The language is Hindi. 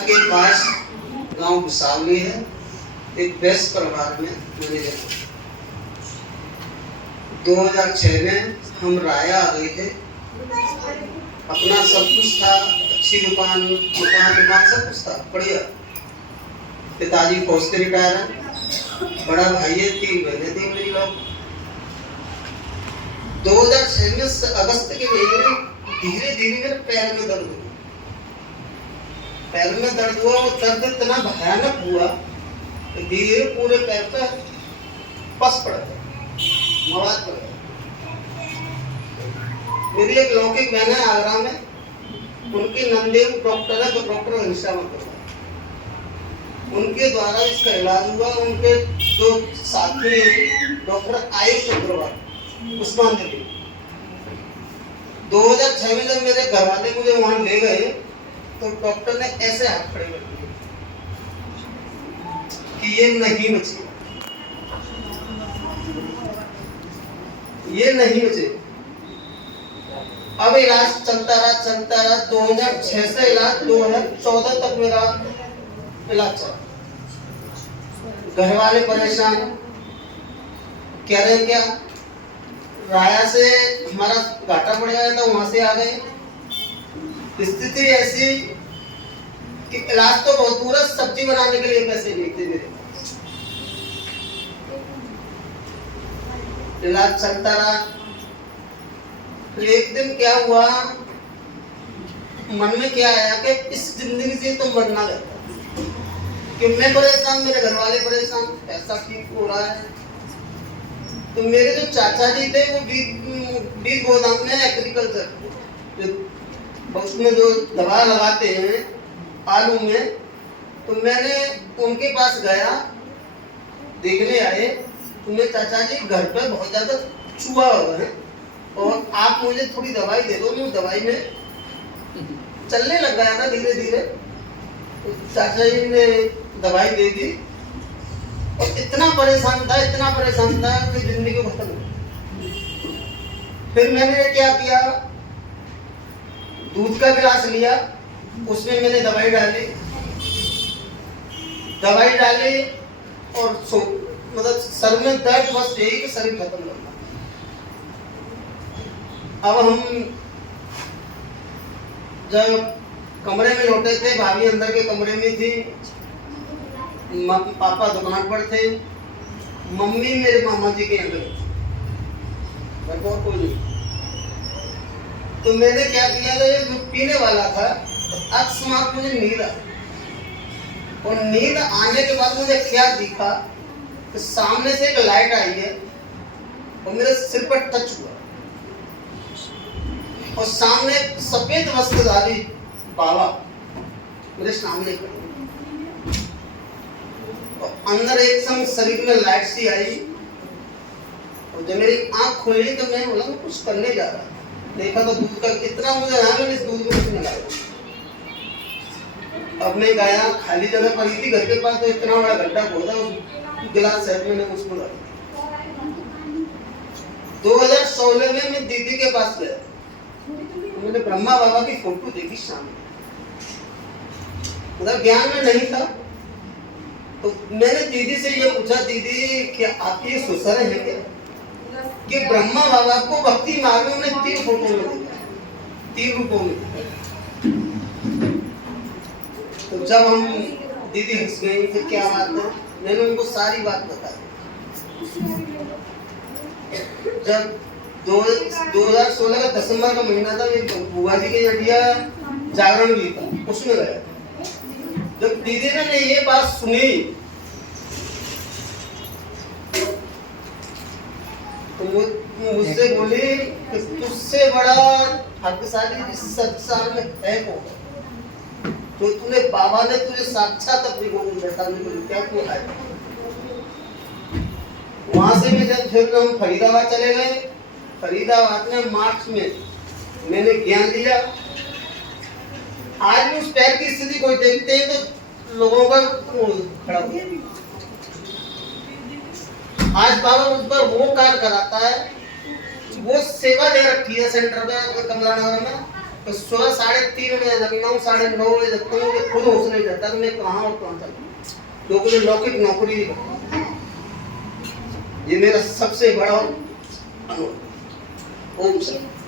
के पास गांव भुसावली है, एक बेस्ट परिवार में मुझे जन्म। 2006 में हम राया आ गए थे। अपना सब कुछ था, अच्छी दुकान सब कुछ था, बढ़िया। पिताजी फौज से रिटायर है, बड़ा भाई है, 3 बहनें थी मेरी लोग। 2006 में अगस्त के महीने धीरे धीरे मेरे पैर में दर्द हुआ। पैर में दर्द हुआ और दर्द इतना भयानक हुआ कि धीरे पूरे पैर पे पस पड़ गया, मवाद पड़ गया। मेरी एक लौकिक बहन है आगरा में, उनकी नंदेव डॉक्टर है, तो डॉक्टर घनश्याम करवा, उनके द्वारा इसका इलाज हुआ। उनके जो साथी डॉक्टर आयुष अग्रवाल उस्मान दिल्ली। 2006 में जब मेरे घर वाले मुझे वहां ले गए तो डॉक्टर ने ऐसे हाथ खड़े कर दिए कि ये नहीं बचे, ये नहीं बचे। अब इलाज चलता रहा 2006 से इलाज 2014 तक मेरा इलाज चला। घर वाले परेशान, कह रहे क्या राया से हमारा घाटा पड़ गया था, वहां से आ गए। स्थिति ऐसी कि इलाज तो बहुत दूर है, सब्जी बनाने के लिए पैसे नहीं थे मेरे पास। इलाज चलता रहा। फिर एक दिन क्या हुआ, मन में क्या आया कि इस जिंदगी से तो मरना रहता, कि मैं परेशान, मेरे घर वाले परेशान, पैसा ठीक हो रहा है। तो मेरे जो चाचा जी थे वो बीज गोदाम में एग्रीकल्चर, उसमें जो दवा लगाते हैं आलू में, तो मैंने उनके पास गया, देखने आए तो मेरे चाचा जी घर पे बहुत ज्यादा चूहा हो गए और आप मुझे थोड़ी दवाई दे दो। मैं दवाई में चलने लग गया था धीरे धीरे, तो चाचा जी ने दवाई दे दी और इतना परेशान था कि जिंदगी खत्म हो गई। फिर मैंने क्या किया, दूध का गिलास लिया, उसमें मैंने दवाई डाली और मतलब सर में दर्द, बस यही कि शरीर खत्म करना। अब हम जब कमरे में लौटे थे, भाभी अंदर के कमरे में थी, पापा दुकान पर थे, मम्मी मेरे मामा जी के यहाँ गए, घर पर कोई नहीं। तो मैंने क्या किया था, ये पीने वाला था, तो अकस्मात मुझे नींद आ, और नींद आने के बाद मुझे क्या दिखा कि सामने से एक लाइट आई है और मेरे सिर पर टच हुआ और सामने सफेद वस्त्रधारी बाबा मेरे सामने खड़े और अंदर एक संग शरीर में लाइट सी आई। और जब मेरी आंख खुली तो मैं बोला मैं कुछ करने जा रहा, देखा तो दूध का इतना मुझे ना, मैंने इस दूध में कुछ मिलाया। अब मैं गया, खाली जगह पड़ी थी घर के पास, तो इतना बड़ा गड्ढा खोदा, उस गिलास है मैंने उसको डाला। 2016 में मैं दीदी के पास गया, मैंने ब्रह्मा बाबा की फोटो देखी सामने, मतलब ज्ञान में नहीं था। तो मैंने दीदी से ये पूछा, दीदी क्या आप ये सुसर हैं क्या कि ब्रह्मा बाबा को भक्ति मार्ग में 3 फोटो में देखा, 3 रूपों में। तो जब हम दीदी हंस गई, फिर क्या बात है, मैंने उनको सारी बात बताई। जब 2016 का दिसंबर का महीना था, बुआ जी के जटिया जागरण भी था, उसमें गया। जब दीदी ने ये बात सुनी तो मुझसे बोली कि तुझसे बड़ा भाग्यशाली इस संसार में है कौन, तो तूने बाबा ने तुझे साक्षात अपनी गोद में बैठाने को क्या क्यों आया। वहां से भी जब फिर हम फरीदाबाद चले गए, फरीदाबाद में मार्च में मैंने ज्ञान लिया। आज भी उस पैर की स्थिति कोई देखते हैं तो लोगों का खड़ा हो गया। आज बाबा उस पर वो कार्य कराता है, वो सेवा दे रखी है सेंटर पे कमला नगर में, तो सुबह 3:30 बजे जब 9 9:30 बजे जब तक मुझे खुद होश नहीं रहता तो मैं कहाँ और कहाँ चलूँ, क्योंकि लौकिक नौकरी नहीं करता। ये मेरा सबसे बड़ा अनुभव। ओम शांति।